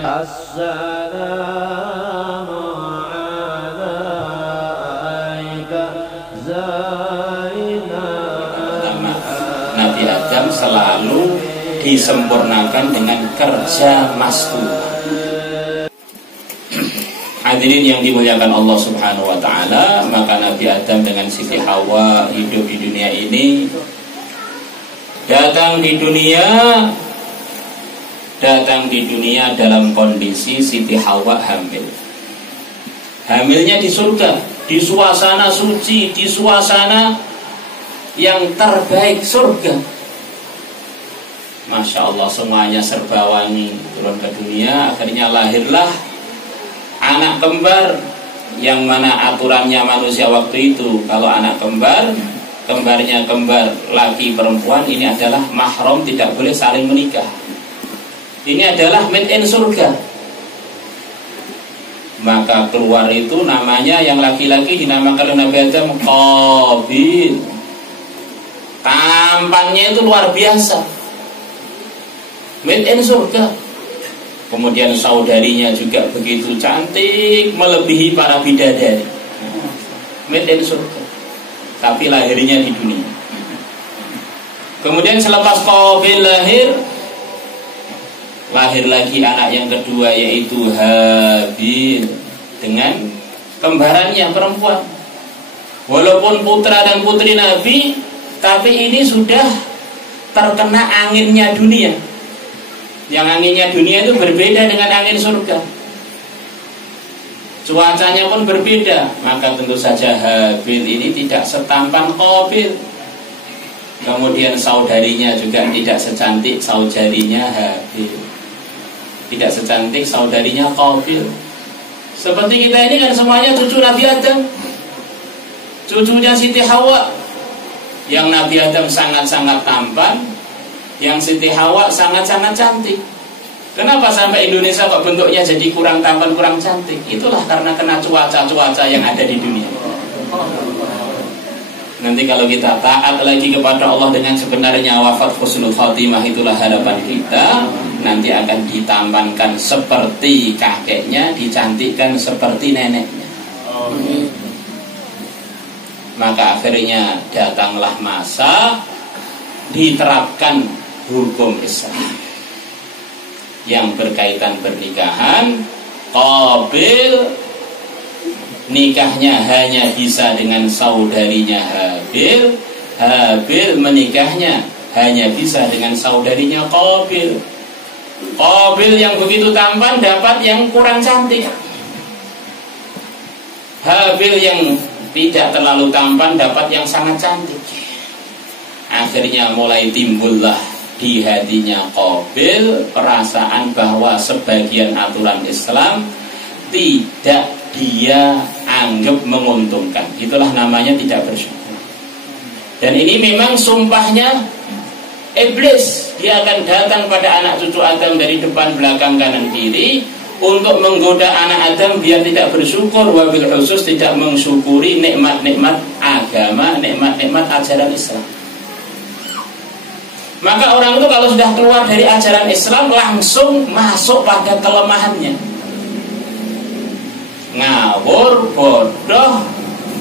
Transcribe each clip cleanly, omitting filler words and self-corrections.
Assalamu alayka Zainab. Nabi Adam selalu disempurnakan dengan kerja maskulin. Hadirin yang dimuliakan Allah Subhanahu wa taala, maka Nabi Adam dengan Siti Hawa hidup di dunia ini, datang di dunia dalam kondisi Siti Hawa hamil. Hamilnya di surga, di suasana suci, di suasana yang terbaik surga. Masya Allah, semuanya serba wangi. Turun ke dunia, akhirnya lahirlah anak kembar, yang mana aturannya manusia waktu itu, kalau anak kembar, kembarnya kembar laki perempuan, ini adalah mahram, tidak boleh saling menikah. Ini adalah made in surga. Maka keluar itu namanya, yang laki-laki dinamakan oleh Nabi Adam Qabil. Tampannya itu luar biasa, made in surga. Kemudian saudarinya juga begitu cantik, melebihi para bidadari, made in surga, tapi lahirnya di dunia. Kemudian selepas Qabil lahir lagi anak yang kedua, yaitu Habil dengan kembarannya perempuan. Walaupun putra dan putri Nabi, tapi ini sudah terkena anginnya dunia. Yang anginnya dunia itu berbeda dengan angin surga. Cuacanya pun berbeda. Maka tentu saja Habil ini tidak setampan Qabil. Kemudian saudarinya juga tidak secantik saudarinya Habil, tidak secantik saudarinya Qabil. Seperti kita ini kan semuanya cucu Nabi Adam, cucunya Siti Hawa. Yang Nabi Adam sangat-sangat tampan, yang Siti Hawa sangat-sangat cantik. Kenapa sampai Indonesia kok bentuknya jadi kurang tampan, kurang cantik? Itulah karena kena cuaca-cuaca yang ada di dunia. Nanti kalau kita taat lagi kepada Allah dengan sebenarnya, wafat husnul khatimah, itulah harapan kita. Nanti akan ditampankan seperti kakeknya, dicantikkan seperti neneknya. Maka akhirnya datanglah masa diterapkan hukum Islam yang berkaitan pernikahan. Qabil nikahnya hanya bisa dengan saudarinya Habil. Habil menikahnya hanya bisa dengan saudarinya Qabil. Qabil yang begitu tampan dapat yang kurang cantik. Habil yang tidak terlalu tampan dapat yang sangat cantik. Akhirnya mulai timbullah di hatinya Qabil perasaan bahwa sebagian aturan Islam tidak dia anggap menguntungkan. Itulah namanya tidak bersyukur. Dan ini memang sumpahnya iblis. Dia akan datang pada anak cucu Adam dari depan, belakang, kanan, kiri, untuk menggoda anak Adam biar tidak bersyukur, wabil khusus tidak mensyukuri nikmat-nikmat agama, nikmat-nikmat ajaran Islam. Maka orang itu kalau sudah keluar dari ajaran Islam langsung masuk pada kelemahannya. Ngawur, bodoh,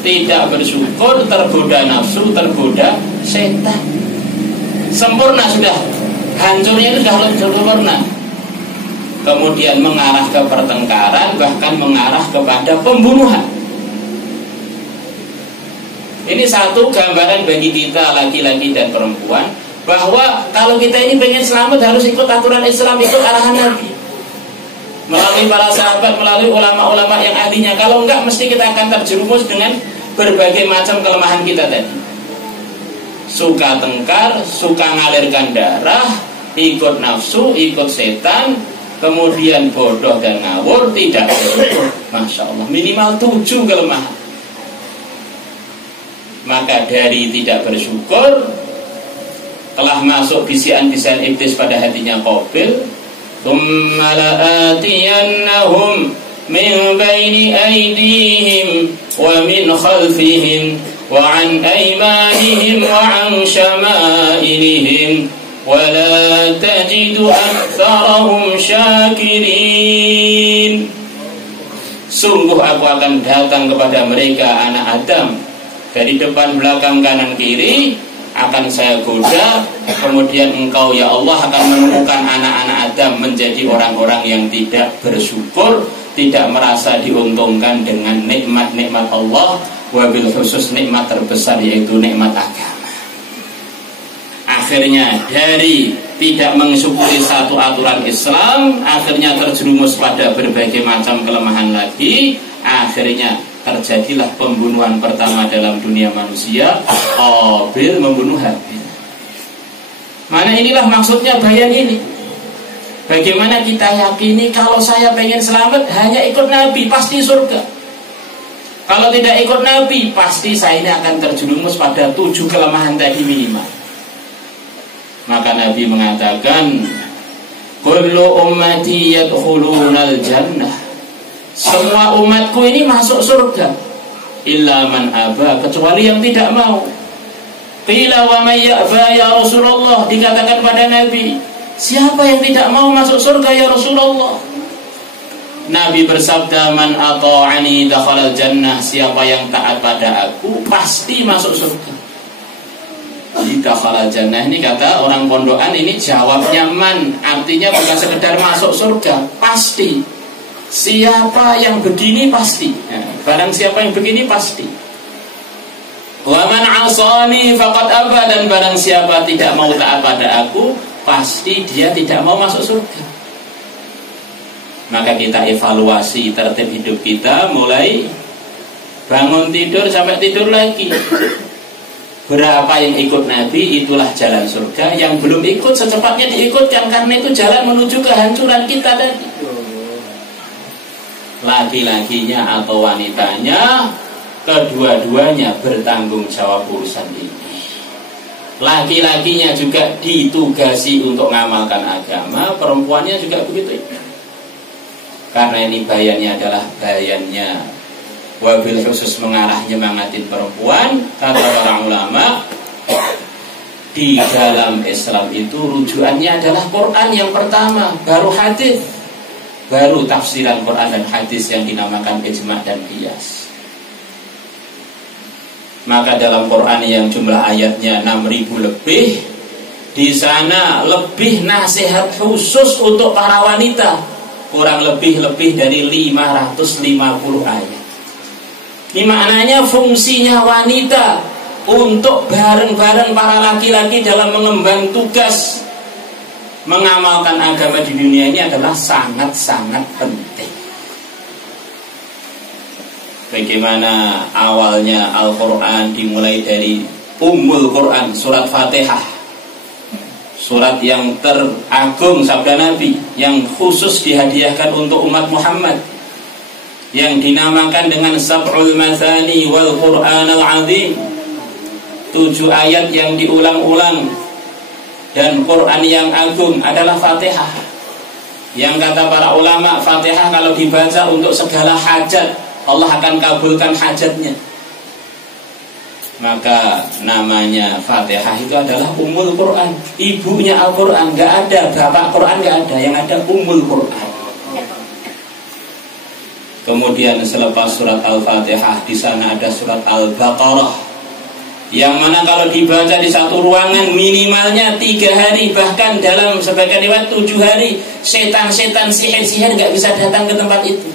tidak bersyukur, tergoda nafsu, tergoda setan. Sempurna sudah, hancurnya itu sudah sempurna. Kemudian mengarah ke pertengkaran, bahkan mengarah kepada pembunuhan. Ini satu gambaran bagi kita laki-laki dan perempuan, bahwa kalau kita ini pengen selamat harus ikut aturan Islam, ikut arahan Nabi, melalui para sahabat, melalui ulama-ulama yang ahlinya. Kalau enggak, mesti kita akan terjerumus dengan berbagai macam kelemahan kita tadi. Suka tengkar, suka ngalirkan darah, ikut nafsu, ikut setan, kemudian bodoh dan ngawur, tidak bersyukur. Masya Allah, minimal 7 kelemahan. Maka dari tidak bersyukur telah masuk bisian-bisian iblis pada hatinya Qabil. Tsumma la'atiyannahum min baini aydihim wa min khalfihim wa an aymanihim wa an syama'ilihim ولا تجد أكثرهم شاكرين. Sungguh aku akan datang kepada mereka anak Adam dari depan, belakang, kanan, kiri, akan saya goda. Kemudian engkau ya Allah akan menemukan anak-anak Adam menjadi orang-orang yang tidak bersyukur, tidak merasa diuntungkan dengan nikmat-nikmat Allah, wabil khusus nikmat terbesar yaitu nikmat agama. Akhirnya dari tidak mensyukuri satu aturan Islam, akhirnya terjerumus pada berbagai macam kelemahan lagi. Akhirnya terjadilah pembunuhan pertama dalam dunia manusia, Qabil membunuh Habil. Mana inilah maksudnya bayan ini. Bagaimana kita yakini kalau saya pengen selamat hanya ikut Nabi pasti surga. Kalau tidak ikut Nabi pasti saya ini akan terjerumus pada 7 kelemahan tadi minimal. Maka Nabi mengatakan, kullu ummati yadkhulunal jannah. Semua umatku ini masuk surga. Illa man aba, kecuali yang tidak mau. Qila wa may ya'ba ya Rasulullah. Dikatakan pada Nabi, siapa yang tidak mau masuk surga ya Rasulullah? Nabi bersabda, man ata'ani dakhalal jannah. Siapa yang taat pada aku pasti masuk surga. Dakhalal jannah ini kata orang pondokan ini jawabnya man, artinya bukan sekedar masuk surga, pasti. Siapa yang begini pasti. Barang siapa yang begini pasti. Wa man 'asani faqad aba, dan barang siapa tidak mau taat pada aku pasti dia tidak mau masuk surga. Maka kita evaluasi tertib hidup kita, mulai bangun tidur sampai tidur lagi. Berapa yang ikut Nabi, itulah jalan surga. Yang belum ikut secepatnya diikutkan, karena itu jalan menuju kehancuran kita tadi. Laki-lakinya atau wanitanya, kedua-duanya bertanggung jawab urusan ini. Laki-lakinya juga ditugasi untuk mengamalkan agama, perempuannya juga begitu. Karena ini bayannya adalah bayannya wabil khusus mengarah nyemangatin perempuan. Kata para ulama, di dalam Islam itu rujukannya adalah Quran yang pertama, baru hadis, baru tafsiran Quran dan hadis yang dinamakan ijma' dan qiyas. Maka dalam Quran yang jumlah ayatnya 6.000 lebih, di sana lebih nasihat khusus untuk para wanita, kurang lebih dari 550 ayat. Ini maknanya fungsinya wanita untuk bareng-bareng para laki-laki dalam mengemban tugas mengamalkan agama di dunia ini adalah sangat-sangat penting. Bagaimana awalnya Al-Quran dimulai dari Ummul Quran, surat Fatihah, surat yang teragung sabda Nabi, yang khusus dihadiahkan untuk umat Muhammad, yang dinamakan dengan Sab'ul Mathani wal Qur'anal Azim, 7 ayat yang diulang-ulang dan Quran yang agung adalah Fatihah. Yang kata para ulama, Fatihah kalau dibaca untuk segala hajat, Allah akan kabulkan hajatnya. Maka namanya Fatihah itu adalah Ummul Quran, ibunya Al-Quran. Gak ada bapak Quran, gak ada, yang ada Ummul Quran. Kemudian selepas surat Al-Fatihah, di sana ada surat Al-Baqarah, yang mana kalau dibaca di satu ruangan minimalnya 3 hari, bahkan dalam sebagian riwayat 7 hari. Setan-setan, sihir-sihir gak bisa datang ke tempat itu.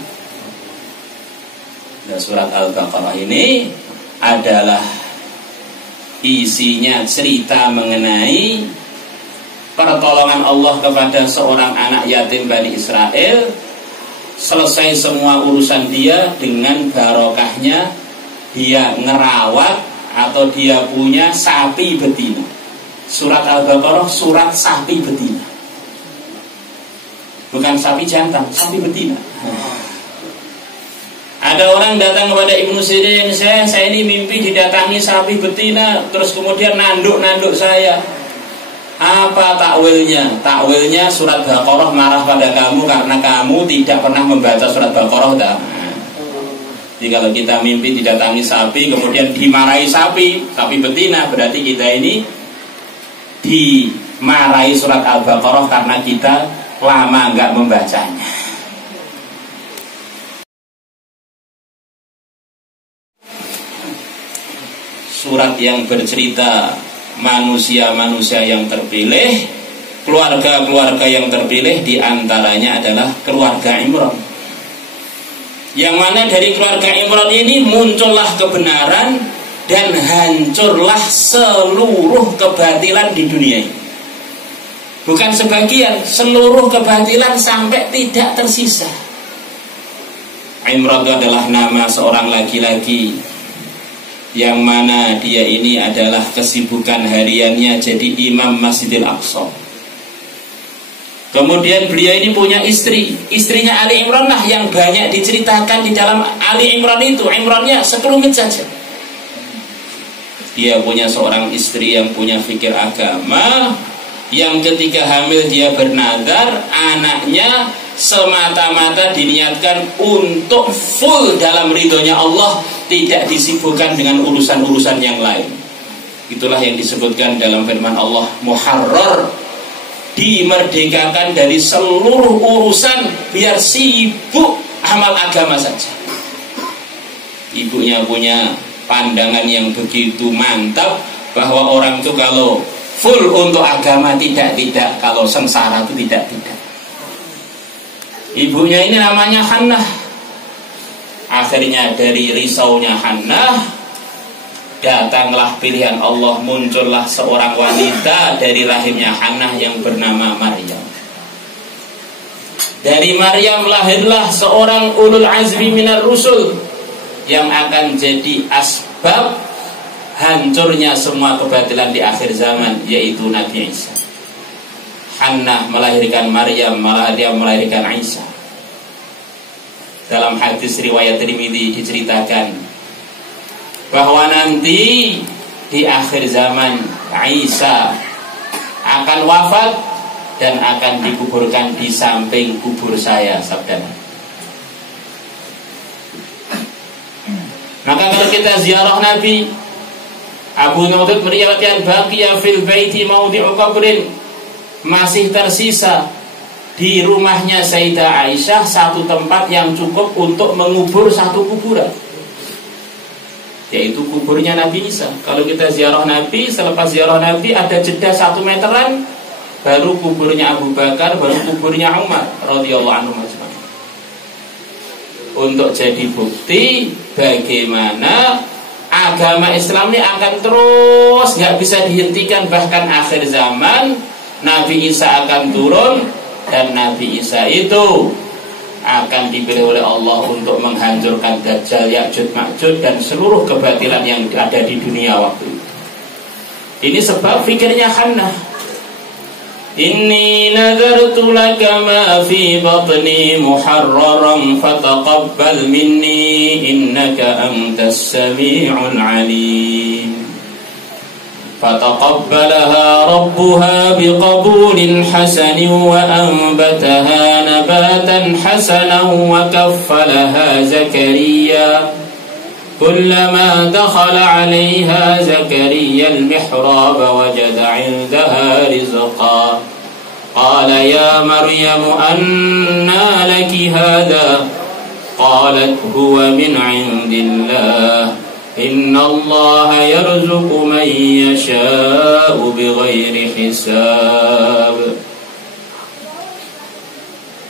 Dan surat Al-Baqarah ini adalah isinya cerita mengenai pertolongan Allah kepada seorang anak yatim Bani Israel. Selesai semua urusan dia dengan barokahnya dia ngerawat atau dia punya sapi betina. Surat Al-Baqarah surat sapi betina, bukan sapi jantan, sapi betina. Ada orang datang kepada Ibnu Sirin, saya ini mimpi didatangi sapi betina, terus kemudian nanduk saya. Apa takwilnya? Takwilnya surat Baqarah marah pada kamu karena kamu tidak pernah membaca surat Baqarah. Jadi kalau kita mimpi didatangi sapi, kemudian dimarahi sapi betina, berarti kita ini marahi surat Al-Baqarah karena kita lama nggak membacanya. Surat yang bercerita manusia-manusia yang terpilih, keluarga-keluarga yang terpilih, diantaranya adalah keluarga Imran. Yang mana dari keluarga Imran ini muncullah kebenaran dan hancurlah seluruh kebatilan di dunia ini. Bukan sebagian, seluruh kebatilan sampai tidak tersisa. Imran itu adalah nama seorang laki-laki yang mana dia ini adalah kesibukan hariannya jadi imam Masjidil Aqsa. Kemudian beliau ini punya istri, istrinya Ali Imran lah yang banyak diceritakan di dalam Ali Imran itu. Imrannya sekelumit saja. Dia punya seorang istri yang punya fikir agama, yang ketika hamil dia bernadar anaknya semata-mata diniatkan untuk full dalam ridhonya Allah, tidak disibukkan dengan urusan-urusan yang lain. Itulah yang disebutkan dalam firman Allah, muharrar, dimerdekakan dari seluruh urusan, biar sibuk amal agama saja. Ibunya punya pandangan yang begitu mantap bahwa orang itu kalau full untuk agama tidak, kalau sengsara itu tidak. Ibunya ini namanya Hannah. Akhirnya dari risaunya Hannah datanglah pilihan Allah, muncullah seorang wanita dari rahimnya Hannah yang bernama Maryam. Dari Maryam lahirlah seorang ulul azmi minar rusul yang akan jadi asbab hancurnya semua kebatilan di akhir zaman, yaitu Nabi Isa. Hannah melahirkan Maryam, Maryam melahirkan Isa. Dalam hadis riwayat Tirmidzi diceritakan bahwa nanti di akhir zaman Isa akan wafat dan akan dikuburkan di samping kubur saya, sabda. Maka kalau kita ziarah Nabi, Abu Nu'ud meriwayatkan baqiya fil baiti maudi'u qabrin, masih tersisa di rumahnya Sayyidah Aisyah satu tempat yang cukup untuk mengubur satu kuburan, yaitu kuburnya Nabi Isa. Kalau kita ziarah Nabi, selepas ziarah Nabi ada jeda 1 meteran, baru kuburnya Abu Bakar, baru kuburnya Umar radhiyallahu anhu. Untuk jadi bukti bagaimana agama Islam ini akan terus, nggak bisa dihentikan. Bahkan akhir zaman Nabi Isa akan turun, dan Nabi Isa itu akan dipilih oleh Allah untuk menghancurkan Dajjal, Ya'juj, Ma'juj, dan seluruh kebatilan yang ada di dunia waktu itu. Ini sebab fikirnya Hannah. Inni nadartu laka ma fi batni muharraran fataqabbal minni innaka antas sami'ul alim. فتقبلها ربها بقبول حسن وأنبتها نباتا حسنا وكفلها زكريا كلما دخل عليها زكريا المحراب وجد عندها رزقا قال يا مريم أنى لك هذا قالت هو من عند الله Inna Allah yarzuqu man yasha'u bighairi hisab.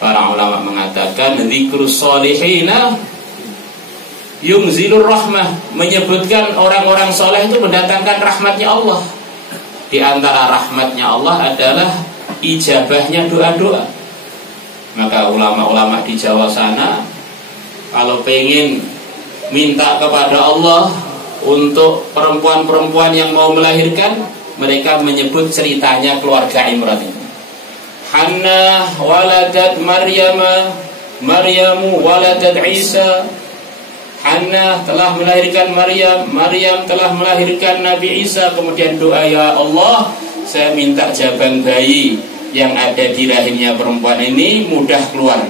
Para ulama mengatakan dzikrus salihina yunzilur rahmah, menyebutkan orang-orang soleh itu mendatangkan rahmatnya Allah. Di antara rahmatnya Allah adalah ijabahnya doa-doa. Maka ulama-ulama di Jawa sana kalau pengen minta kepada Allah untuk perempuan-perempuan yang mau melahirkan, mereka menyebut ceritanya keluarga Imran ini. Hannah waladat Maryama, Maryamu waladat Isa. Hannah telah melahirkan Maryam, Maryam telah melahirkan Nabi Isa. Kemudian doa, ya Allah, saya minta jabang bayi yang ada di rahimnya perempuan ini mudah keluar.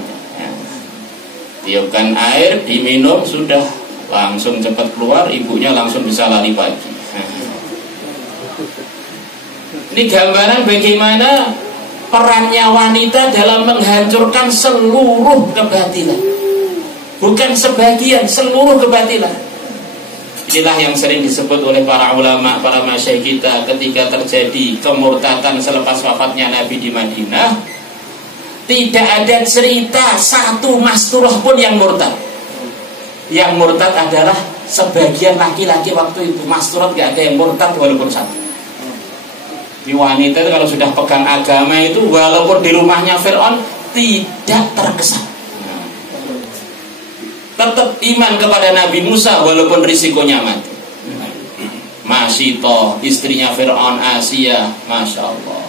Tiupkan air, diminum, sudah langsung cepat keluar, ibunya langsung bisa lari pagi. Ini gambaran bagaimana perannya wanita dalam menghancurkan seluruh kebatilan, bukan sebagian, seluruh kebatilan. Inilah yang sering disebut oleh para ulama, para masyayikh kita ketika terjadi kemurtadan selepas wafatnya Nabi di Madinah. Tidak ada cerita satu masturah pun yang murtad. Yang murtad adalah sebagian laki-laki waktu itu. Masturah gak ada yang murtad walaupun satu. Di wanita itu kalau sudah pegang agama itu, walaupun di rumahnya Fir'aun tidak terkesan, tetap iman kepada Nabi Musa walaupun risikonya mati. Masyito, istrinya Fir'aun, Asia, Masya Allah.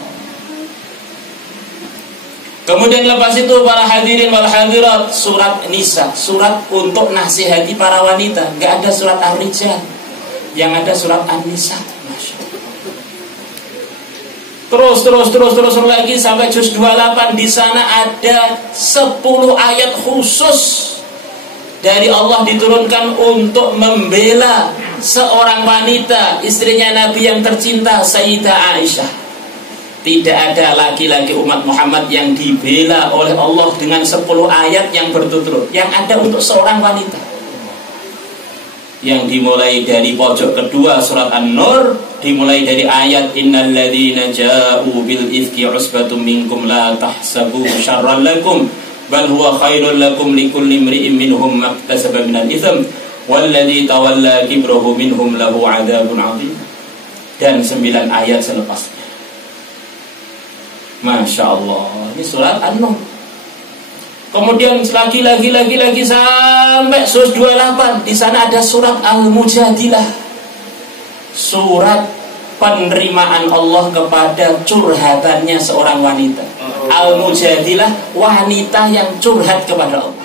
Kemudian lepas itu para hadirin wal hadirat, surat Nisa, surat untuk nasihati para wanita. Gak ada surat Ar-Rijal, yang ada surat An-Nisa. Terus lagi sampai juz 28. Di sana ada 10 ayat khusus dari Allah diturunkan untuk membela seorang wanita, istrinya Nabi yang tercinta, Sayyidah Aisyah. Tidak ada laki-laki umat Muhammad yang dibela oleh Allah dengan 10 ayat yang berturut-turut. Yang ada untuk seorang wanita, yang dimulai dari pojok kedua surat An-Nur, dimulai dari ayat innal ladzina ja'u bil ifki usbatum minkum la tahsabu syarran lakum bal huwa khairul lakum likulli imri'in minhum maktasaba minal itsm walladzi tawalla kibrahu minhum lahu adzabun 'adzim. Dan 9 ayat selepasnya. Masya Allah, ini surat An-Nur. Kemudian lagi sampai surat 28. Di sana ada surat Al-Mujadilah, surat penerimaan Allah kepada curhatannya seorang wanita. Al-Mujadilah, wanita yang curhat kepada Allah.